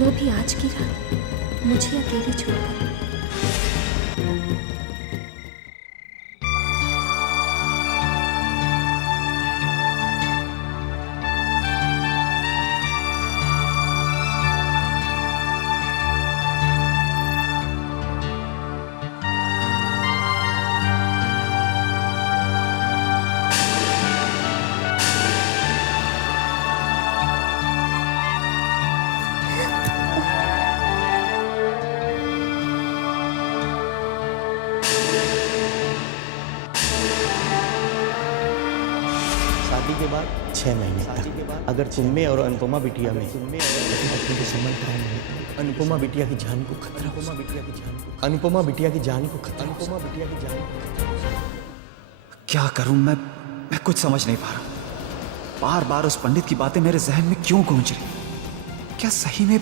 वो भी आज की रात मुझे अकेले छोड़कर। शादी के बाद 6 महीने तक अगर तुम में और अनुपमा बिटिया में समझ रहा हूँ, अनुपमा बिटिया की जान को खतरा, अनुपमा बिटिया की जान को खतरा, अनुपमा बिटिया की जान को खतरा। क्या करूं मैं कुछ समझ नहीं पा रहा। बार बार उस पंडित की बातें मेरे जहन में क्यों गूंज रही? क्या सही में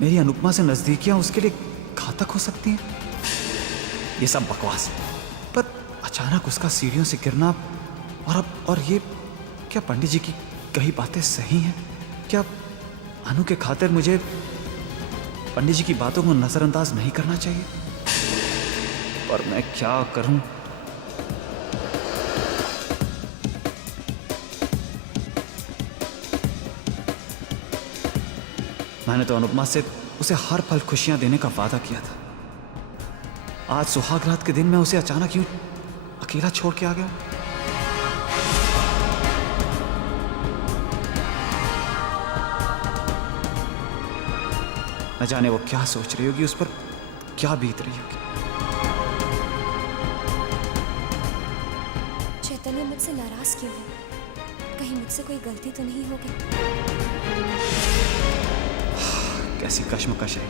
मेरी अनुपमा से नजदीकियां उसके लिए घातक हो सकती हैं? ये सब बकवास है। पर अचानक उसका सीढ़ियों से गिरना और ये क्या पंडित जी की कही बातें सही हैं? क्या अनु के खातिर मुझे पंडित जी की बातों को नजरअंदाज नहीं करना चाहिए? पर मैं क्या करूं? मैंने तो अनुपमा से उसे हर पल खुशियां देने का वादा किया था। आज सुहाग रात के दिन मैं उसे अचानक यूं अकेला छोड़ के आ गया। न जाने वो क्या सोच रही होगी, उस पर क्या बीत रही होगी। चैतन्य मुझसे नाराज क्यों है? कहीं मुझसे कोई गलती तो नहीं होगी? कैसी कश्मकश है।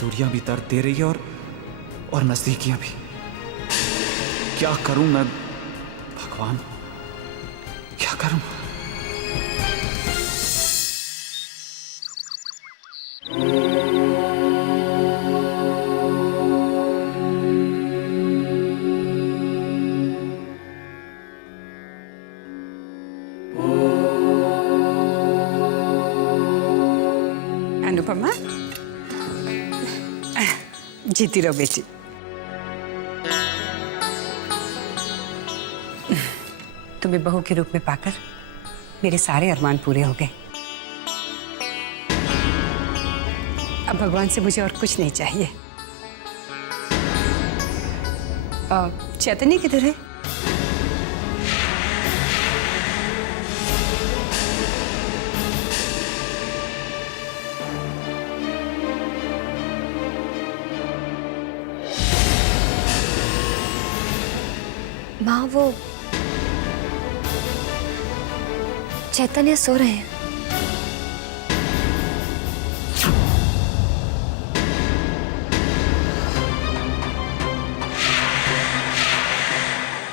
दूरियां भी दर्द दे रही है और नजदीकियां भी। क्या करूं मैं? भगवान, क्या करूं? अनुपमा, जीती रहो बेटी। तुम्हें बहू के रूप में पाकर मेरे सारे अरमान पूरे हो गए। अब भगवान से मुझे और कुछ नहीं चाहिए। चैतन्य किधर है? माँ, वो चैतन्य सो रहे हैं।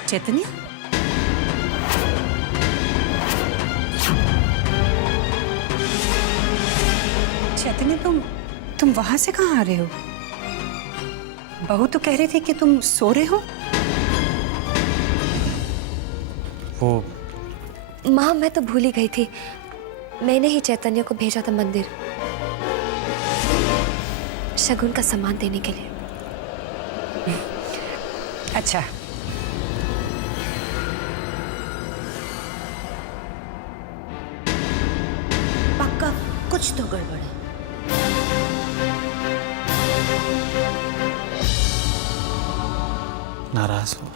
चैतन्य? चैतन्य, तुम वहां से कहाँ आ रहे हो? बहू तो कह रही थी कि तुम सो रहे हो। वो माँ, मैं तो भूल ही गई थी। मैंने ही चैतन्य को भेजा था मंदिर शगुन का सामान देने के लिए। अच्छा, पक्का कुछ तो गड़बड़ है। नाराज हो?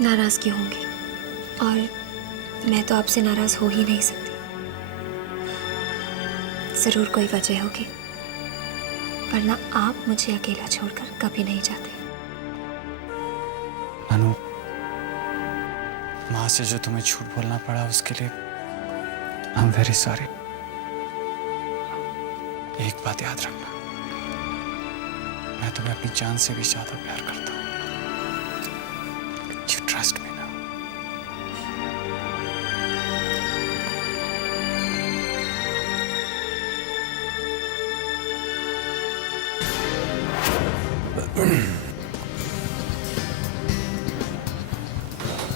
नाराज क्यों होंगी? और मैं तो आपसे नाराज हो ही नहीं सकती। जरूर कोई वजह होगी, वरना आप मुझे अकेला छोड़कर कभी नहीं जाते। अनु, माँ से जो तुम्हें झूठ बोलना पड़ा उसके लिए आई एम वेरी सॉरी। एक बात याद रखना, मैं तुम्हें अपनी जान से भी ज्यादा प्यार करता हूँ। You trust me now.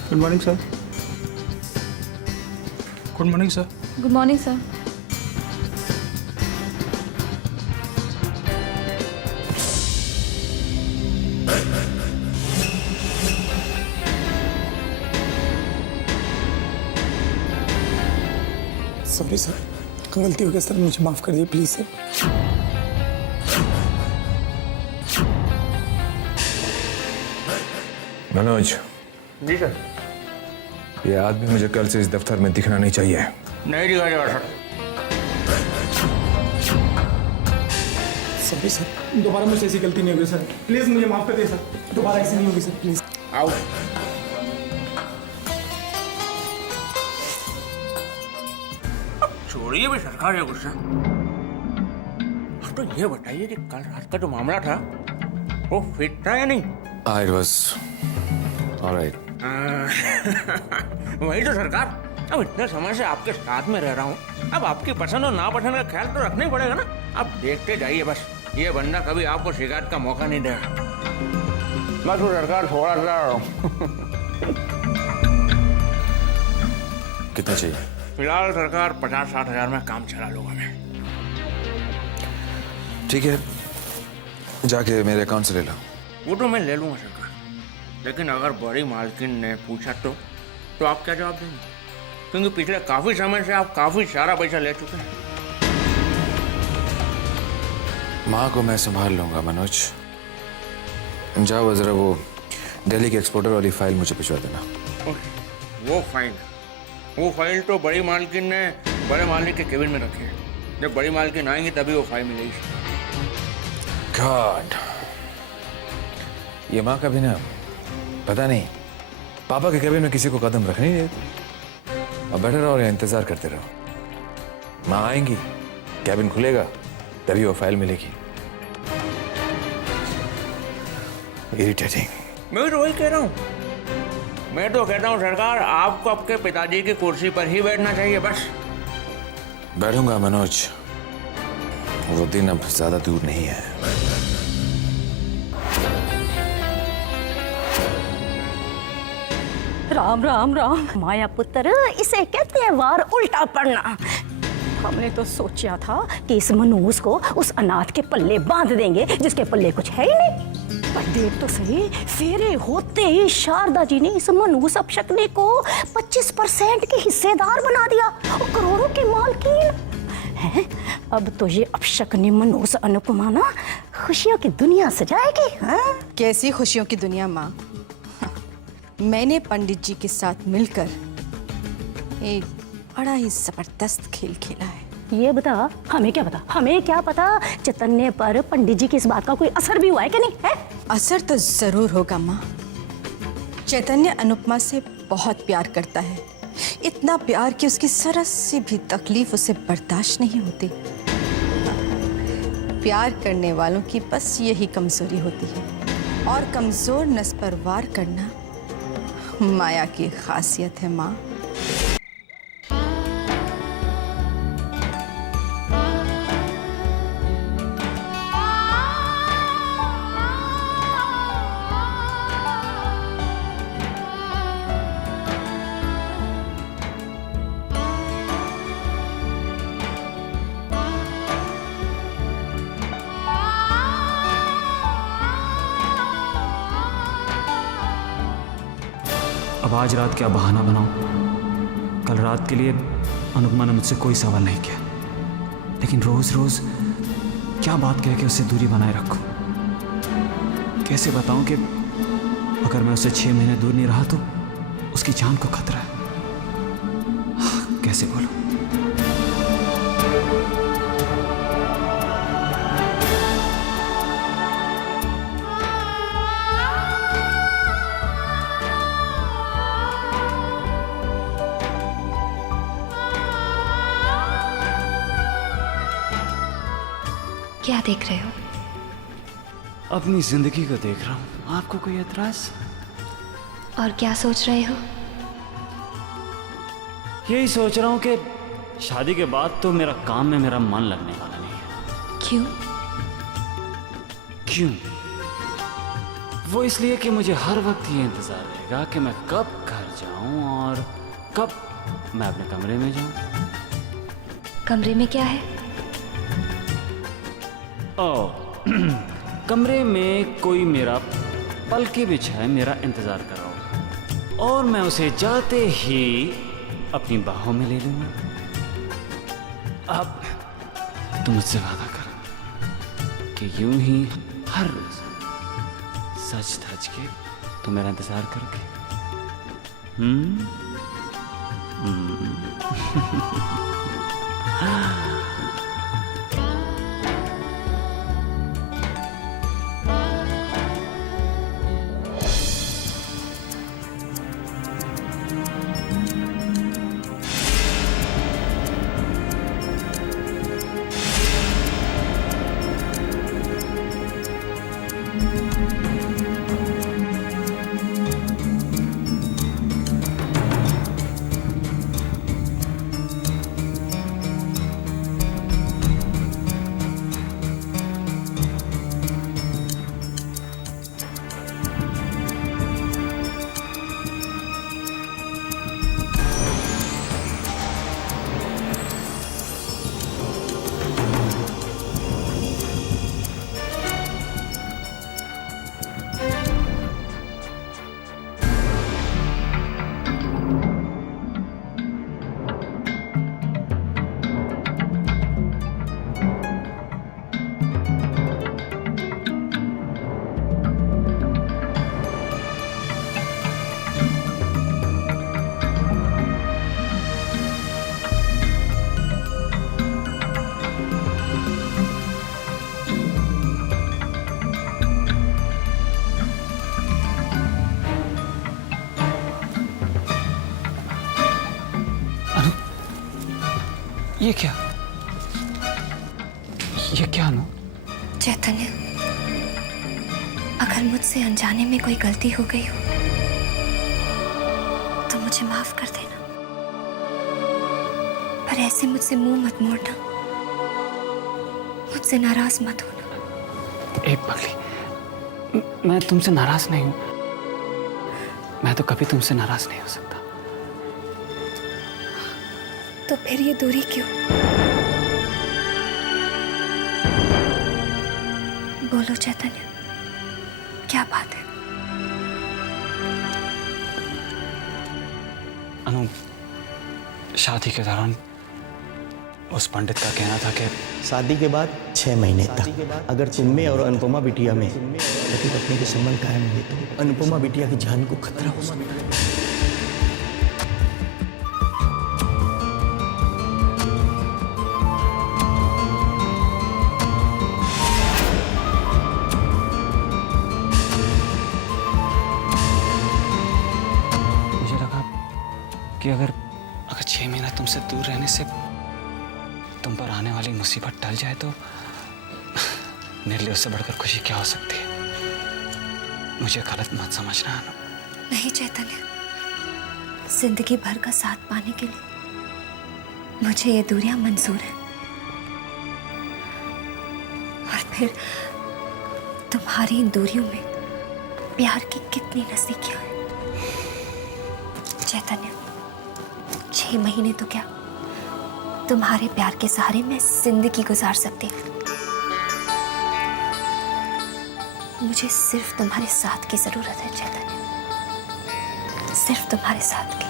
Good morning sir. Good morning sir. Good morning sir. Sorry sir, गलती हो गई सर, मुझे माफ कर दिए please sir. Manoj. Ji sir. ये आदमी मुझे कल से इस दफ्तर में दिखना नहीं चाहिए। नहीं दिखा जाएगा सर। सॉरी सर, दोबारा मुझसे ऐसी गलती नहीं होगी सर, प्लीज मुझे माफ कर दिए सर, दोबारा ऐसी नहीं होगी सर, प्लीज। आओ। छोड़िए भी सरकार है गुस्सा। तो ये बताइए कि कल रात का जो मामला था वो फिट था या नहीं? It was all right. वही तो सरकार, अब इतने समय से आपके साथ में रह रहा हूँ, अब आपकी पसंद और नापसंद का ख्याल तो रखना ही पड़ेगा ना। अब देखते जाइए बस, ये बंदा कभी आपको शिकायत का मौका नहीं देगा। बस वो सरकार थोड़ा सा कितना चाहिए? फिलहाल सरकार 50-60 हजार में काम चला लूंगा मैं। ठीक है, जाके मेरे अकाउंट से ले लो। वो तो मैं ले लूंगा सरकार, लेकिन अगर बड़ी मालकिन ने पूछा तो आप क्या जवाब देंगे? क्योंकि पिछले काफी समय से आप काफी सारा पैसा ले चुके हैं। माँ को मैं संभाल लूंगा मनोज। जाओ जरा वो दिल्ली के एक्सपोर्टर वाली फाइल मुझे भिजवा देना। वो फाइल तो बड़ी मालकिन ने बड़े मालिक के केबिन में रखी है। जब बड़ी मालकिन आएंगी तभी वो फाइल मिलेगी। गॉड, ये माँ का भी ना पता नहीं, पापा के केबिन में किसी को कदम रखने नहीं देती। अब बैठे रहो या इंतजार करते रहो। माँ आएंगी, केबिन खुलेगा, तभी वो फाइल मिलेगी। इरिटेटिंग। मैं तो वही कह रहा हूँ। मैं तो कहता हूँ सरकार, आपको आपके पिताजी की कुर्सी पर ही बैठना चाहिए बस। बैठूंगा मनोज, वो दिन अब ज्यादा दूर नहीं है। राम राम राम माया पुत्र, इसे कहते हैं वार उल्टा पड़ना। हमने तो सोचा था कि इस मनूस को उस अनाथ के पल्ले बांध देंगे जिसके पल्ले कुछ है ही नहीं। पर देख तो सही, फेरे होते ही शारदा जी ने इस मनूस अपशक्ने को 25% के हिस्सेदार बना दिया और करोड़ों की मालकिन है। अब तो ये अपशक्ने मनूस अनुपमा ना खुशियों की दुनिया सजाएगी। हाँ? कैसी खुशियों की दुनिया माँ? मैंने पंडित जी के साथ मिलकर एक बड़ा ही जबरदस्त खेल खेला है। ये बता, हमें क्या पता? हमें क्या पता चैतन्य पर पंडित जी की इस बात का कोई असर भी हुआ है कि नहीं है? असर तो जरूर होगा माँ। चैतन्य अनुपमा से बहुत प्यार करता है, इतना प्यार कि उसकी जरा सी भी तकलीफ उसे बर्दाश्त नहीं होती। प्यार करने वालों की बस यही कमजोरी होती है, और कमजोर नस पर वार करना माया की खासियत है माँ। अब आज रात क्या बहाना बनाऊं? कल रात के लिए अनुपमा ने मुझसे कोई सवाल नहीं किया, लेकिन रोज रोज क्या बात कह के उससे दूरी बनाए रखूं? कैसे बताऊं कि अगर मैं उससे 6 महीने दूर नहीं रहा तो उसकी जान को खतरा है? कैसे बोलूं? क्या देख रहे हो? अपनी जिंदगी को देख रहा हूं। आपको कोई एतराज? और क्या सोच रहे हो? यही सोच रहा हूं कि शादी के बाद तो मेरा काम में मेरा मन लगने वाला नहीं है। क्यों? क्यों? वो इसलिए कि मुझे हर वक्त ये इंतजार रहेगा कि मैं कब घर जाऊं और कब मैं अपने कमरे में जाऊं। कमरे में क्या है? कमरे में कोई मेरा पलके बिछाए मेरा इंतजार कर रहा हो और मैं उसे जाते ही अपनी बाहों में ले लूंगा। अब तुम मुझसे वादा करो कि यूं ही हर रोज सच धज के तुम मेरा इंतजार करोगे। ये क्या अनु? चैतन्य, अगर मुझसे अनजाने में कोई गलती हो गई हो तो मुझे माफ कर देना, पर ऐसे मुझसे मुंह मत मोड़ना, मुझसे नाराज मत होना। एक पगली, मैं तुमसे नाराज नहीं हूं। मैं तो कभी तुमसे नाराज नहीं हो सकता। तो फिर ये दूरी क्यों? बोलो चैतन्य, क्या बात है? अनु, शादी के दौरान उस पंडित का कहना था कि शादी के बाद 6 महीने तक अगर चिन्मय और अनुपमा बिटिया में पति पत्नी के संबंध कायम हुए तो अनुपमा बिटिया की जान को खतरा हो सकता है। कि अगर 6 महीना तुमसे दूर रहने से तुम पर आने वाली मुसीबत टल जाए तो मेरे लिए उससे बढ़कर खुशी क्या हो सकती है। मुझे गलत मत समझना अनु। नहीं चैतन्य, जिंदगी भर का साथ पाने के लिए मुझे ये दूरियां मंजूर है। और फिर तुम्हारी इन दूरियों में प्यार की कितनी नजदीकियां हैं चैतन्य। 6 महीने तो क्या, तुम्हारे प्यार के सहारे मैं जिंदगी गुजार सकती हूँ। मुझे सिर्फ तुम्हारे साथ की जरूरत है चैतन्य, सिर्फ तुम्हारे साथ की।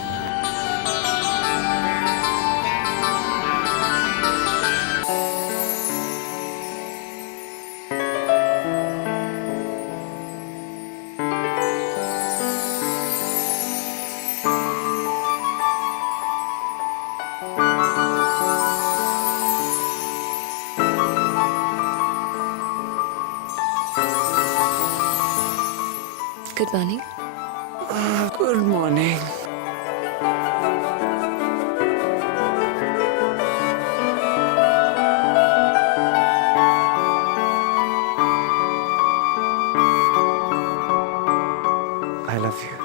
Good morning. Good morning. I love you.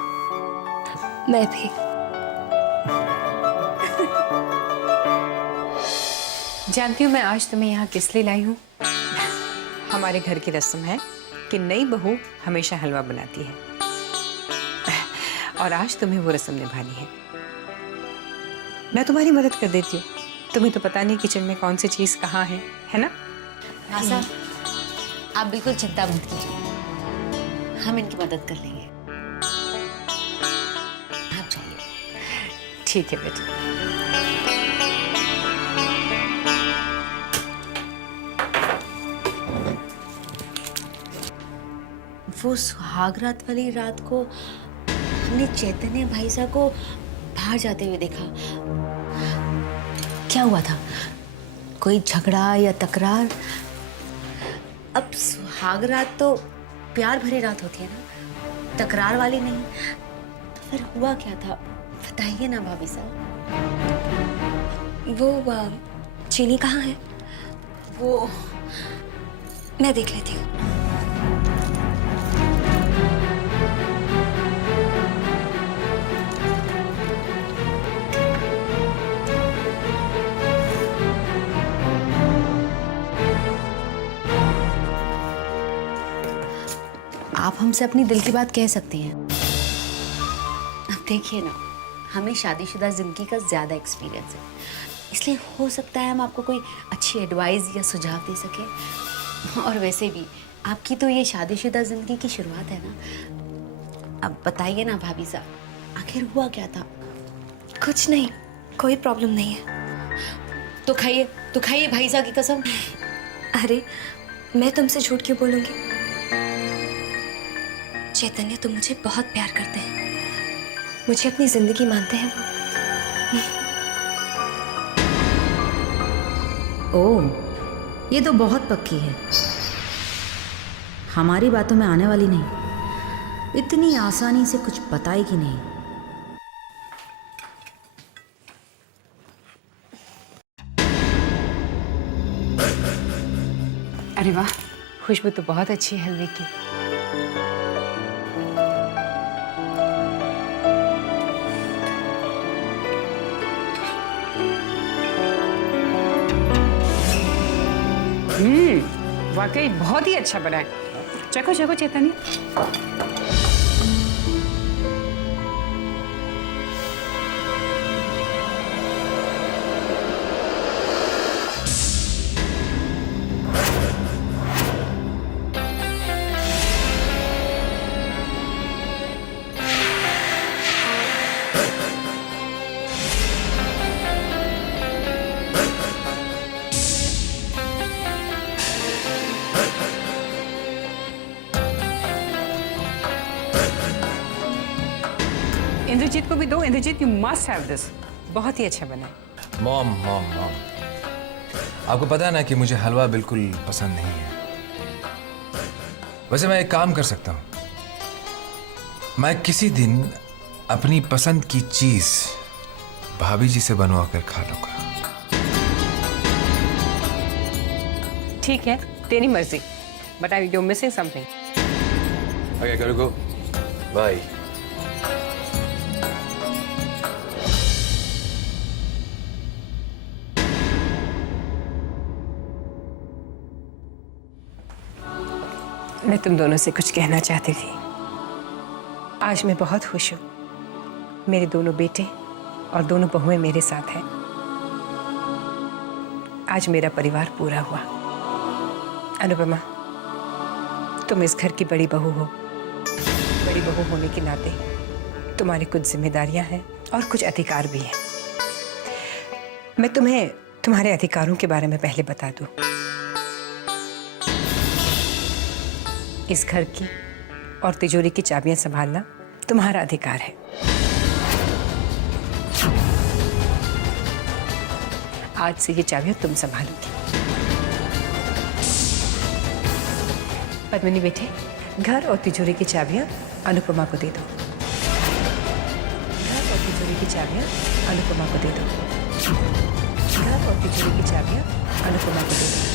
मैं भी। जानती हूँ मैं आज तुम्हें यहाँ किस लिए लाई हूँ? हमारे घर की रस्म है कि नई बहू हमेशा हलवा बनाती है और आज तुम्हें वो रस्म निभानी है। मैं तुम्हारी मदद कर देती हूँ। तुम्हें तो पता नहीं किचन में कौन सी चीज कहाँ है ना? आशा, आप बिल्कुल चिंता मत कीजिए, हम इनकी मदद कर लेंगे। आप जाइए। ठीक है बेटा। वो सुहागरात वाली रात को हमने चैतन्य भाई साहब को बाहर जाते हुए देखा। क्या हुआ था? कोई झगड़ा या तकरार? अब सुहागरात तो प्यार भरी रात होती है ना, तकरार वाली नहीं। तो फिर हुआ क्या था, बताइए ना भाभी साहब। वो चीनी कहाँ है? वो मैं देख लेती हूँ। आप हमसे अपनी दिल की बात कह सकती हैं। अब देखिए ना, हमें शादीशुदा जिंदगी का ज़्यादा एक्सपीरियंस है, इसलिए हो सकता है हम आपको कोई अच्छी एडवाइस या सुझाव दे सकें। और वैसे भी आपकी तो ये शादीशुदा जिंदगी की शुरुआत है ना। अब बताइए ना भाभी साहब, आखिर हुआ क्या था? कुछ नहीं, कोई प्रॉब्लम नहीं है। तो खाइए भाई साहब की कसम। अरे मैं तुमसे झूठ क्यों बोलूंगी? चैतन्य तुम मुझे बहुत प्यार करते हैं, मुझे अपनी जिंदगी मानते हैं वो। ओह, ये तो बहुत पक्की है, हमारी बातों में आने वाली नहीं, इतनी आसानी से कुछ बताएगी नहीं। अरे वाह, खुशबू तो बहुत अच्छी है हलवे की। वाकई बहुत ही अच्छा बना है। चखो चखो चैतन्य। इंद्रजीत को भी दो। Indrajit, you must have this, बहुत ही अच्छा बना है। मॉम मॉम मॉम, आपको पता है ना कि मुझे हलवा बिल्कुल पसंद नहीं है। वैसे मैं एक काम कर सकता हूँ, मैं किसी दिन अपनी पसंद की चीज भाभी जी से बनवा कर खा लूंगा। ठीक है, तेरी मर्जी, but I you missing something. Okay, करो गो, बाय। मैं तुम दोनों से कुछ कहना चाहती थी। आज मैं बहुत खुश हूँ, मेरे दोनों बेटे और दोनों बहुएं मेरे साथ हैं। आज मेरा परिवार पूरा हुआ। अनुपमा, तुम इस घर की बड़ी बहू हो। बड़ी बहू होने के नाते तुम्हारी कुछ जिम्मेदारियां हैं और कुछ अधिकार भी हैं। मैं तुम्हें तुम्हारे अधिकारों के बारे में पहले बता दूं। इस घर की और तिजोरी की चाबियां संभालना तुम्हारा अधिकार है। आज से ये चाबियां तुम संभालोगी। पद्मिनी बेटे, घर और तिजोरी की चाबियां अनुपमा को दे दो। घर और तिजोरी की चाबियां अनुपमा को दे दो। घर और तिजोरी की चाबियां अनुपमा को दे दो।